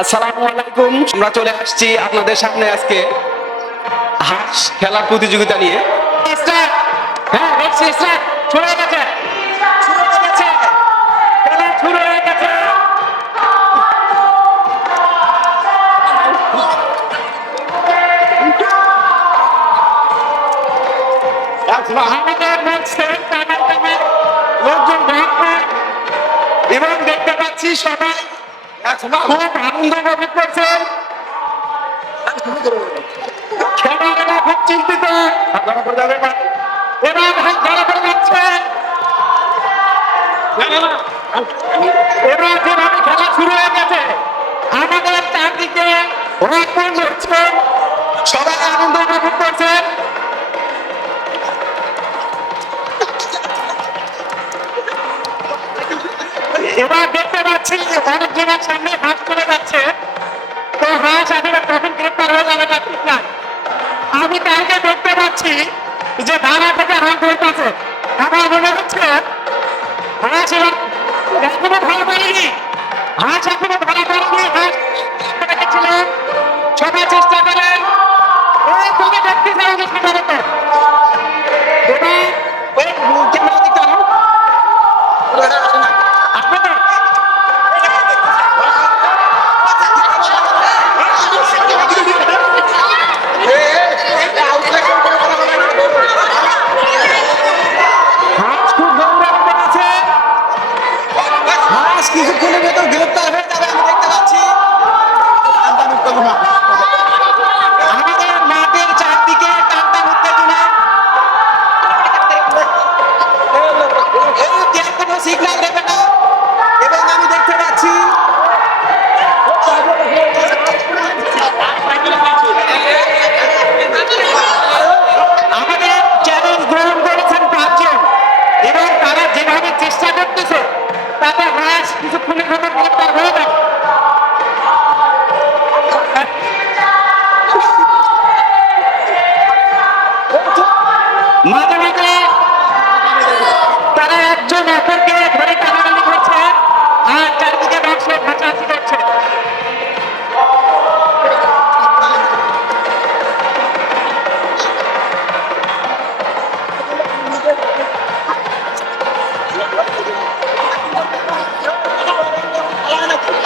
আসসালামু আলাইকুম। আমরা চলে আসছি আপনাদের সামনে আজকে হাঁস খেলার প্রতিযোগিতা নিয়ে। হ্যাঁ খেলা লোকজন এবং দেখতে পাচ্ছি সবাই খুব আনন্দ উপভোগ করছেন খেলোয়াড়েরা খুব চিন্তিত। এবার হাত ধরা পড়ে যাচ্ছে। এবার যেভাবে খেলা শুরু হয়ে গেছে আমাদের চারদিকে রাখুন হচ্ছে। সবাই আনন্দ উপভোগ করছেন এবার তো হাঁস হয়ে যাবে ঠিক না আমি তাকে দেখতে পাচ্ছি যে ধারা থেকে হাত ধরতেছে আমার মনে হচ্ছে হাঁস এখনও ভালো পড়েনি। হাঁস এখনও কিছুক্ষণের ভেতর গ্রেপ্তার হয়ে যাবে মাঝে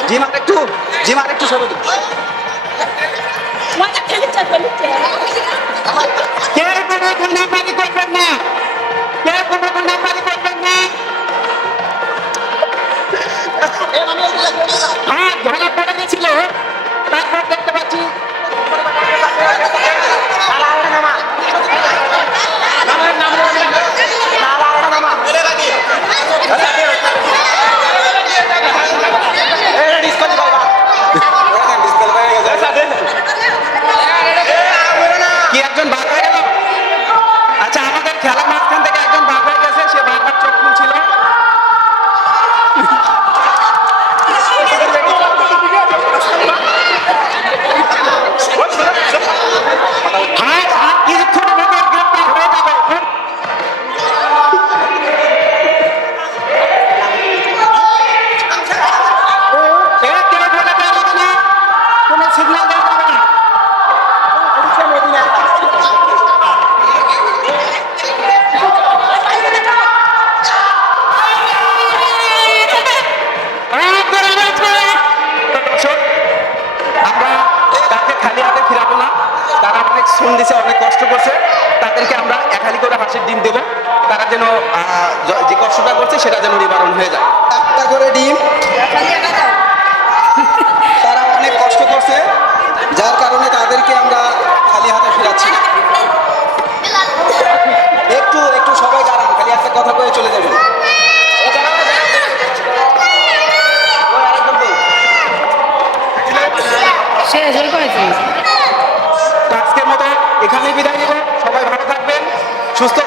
জিমার একটু জিমার একটু সরে. কে কোনো দুই করবেন না। কে কোনো নাম্বারি করবেন না। হ্যাঁ ধরা পড়ে গেছিল। তারপর দেখতে পাচ্ছি অনেক দিছে, অনেক কষ্ট করছে। তাদেরকে আমরা একালি করে হাসির ডিম দেবো। তারা যেন যে কষ্টটা করছে, সেটা যেন নিবারণ হয়ে যায়। একটা করে ডিম। সুস্থ